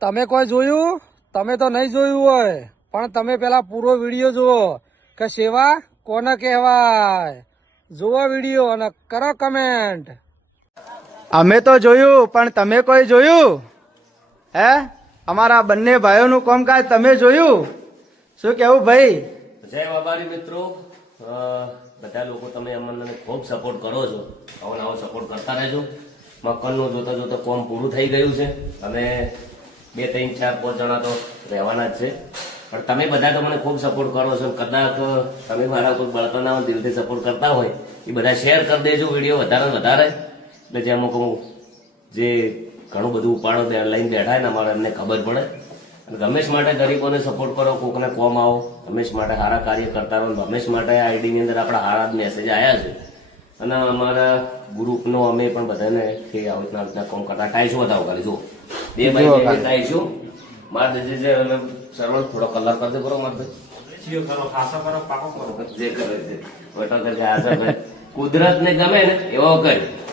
તમે કોઈ જોયું? તમે તો નહીં જોયું હોય, પણ તમે પેલા પૂરો વિડીયો જુઓ કે સેવા કોને કહેવાય. જુઓ વિડીયો અને કરો કમેન્ટ. અમે તો જોયું, પણ તમે કોઈ જોયું? હે, અમારા બંને ભાઈઓનું કામકાજ તમે જોયું? શું કેવું ભાઈ? જય બાબારી મિત્રો, બધા લોકો તમે અમને ખૂબ સપોર્ટ કરો છો. આવો સપોર્ટ કરતા રહેજો. મકાનનું જોતા જોતા કોમ પૂરું થઈ ગયું છે. અમે 2, 3, 4, 5 જણા તો રહેવાના જ છે, પણ તમે બધા તો મને ખૂબ સપોર્ટ કરો છો. કદાચ તમે મારા કોઈ બળતણના દિલથી સપોર્ટ કરતા હોય એ બધા શેર કરી દેજો વિડીયો વધારે વધારે, એટલે જે અમુક જે ઘણું બધું ઉપાડો લઈને બેઠા ને અમારે એમને ખબર પડે. અને રમેશ માટે ગરીબોને સપોર્ટ કરો, કોકને કોમ આવો. રમેશ માટે સારા કાર્ય કરતા રહો. રમેશ માટે આઈડીની અંદર આપણા સારા મેસેજ આવ્યા છે, અને અમારા ગ્રુપનો અમે પણ બધાને આવી રીતના કોમ કરતા ટાઈશું બતાવો ખાલી જો 2 બાય 2 ટાઈશું માર દે છે. સરળ થોડો કલર કરી દે બરો માર દે જે કરે છે કુદરત ને ગમે ને એવો કર.